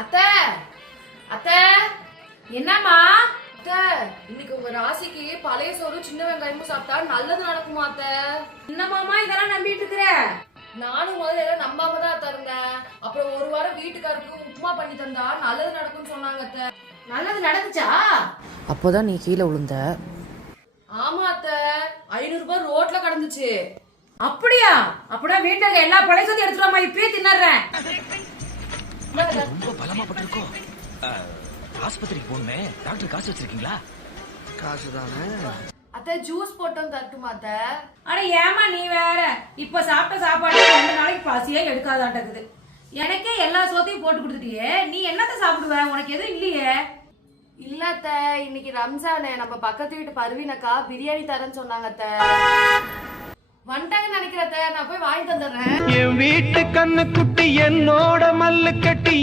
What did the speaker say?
அத்தை அத்தை என்னம்மா? அத்தை, இன்னைக்கு உங்க ராசிக்கு பழைய சோறு சின்ன வெங்காயமும் சாப்பிட்டா நல்லது நடக்குமா அத்தை? என்னமாமா இதெல்லாம் நம்பிட்டு இருக்கிற? நானும் முதல்ல எல்லாம் நம்பாம தான் அத்தை இருந்தேன். அப்புறம் ஒரு வாரம் வீட்டுக்காருக்கு உப்புமா பண்ணி தந்தா நல்லது நடக்கும்னு சொன்னாங்க அத்தை. நல்லது நடந்துச்சா? அப்போதான் நீ கீழே விழுந்த. ஆமா அத்தை, 500 ரூபாய் ரோட்ல கடந்துச்சு. அப்படியா? அப்படியே வீட்டுல இருக்க எல்லா பழைய சோத்தையும் எடுத்துடாமா, இப்பயே தின்னறேன். ரொம்ப பலமா பட்டிருக்கோம். ஆஸ்பத்திரிக்கு போகணுமே, டாக்டர் காசு வச்சிருக்கீங்களா? காசு தானே. அத்தை, ஜூஸ் போட்டோம் தரட்டுமா அத்தை? அட ஏமா நீ வேற, இப்ப சாப்பிட்ட சாப்பாடு 2 நாளைக்கு பசியே எடுக்காதாட்டக்குது. எனக்கே எல்லா சோத்தையும் போட்டு கொடுத்துட்டியே, நீ என்னத்த சாப்பிடுவ? உனக்கு எதுவும் இல்லையே. இல்ல அத்தை, இன்னைக்கு ரம்ஜானே, நம்ம பக்கத்து வீட்டு பர்வீனக்கா பிரியாணி தரேன்னு சொன்னாங்க அத்தை. வந்துட்டாங்கன்னு நினைக்கிறேன் அத்தை, நான் போய் வாங்கி தந்துடுறேன். என் வீட்டு கண்ணு குட்டி என்னோட மல்லு கட்டி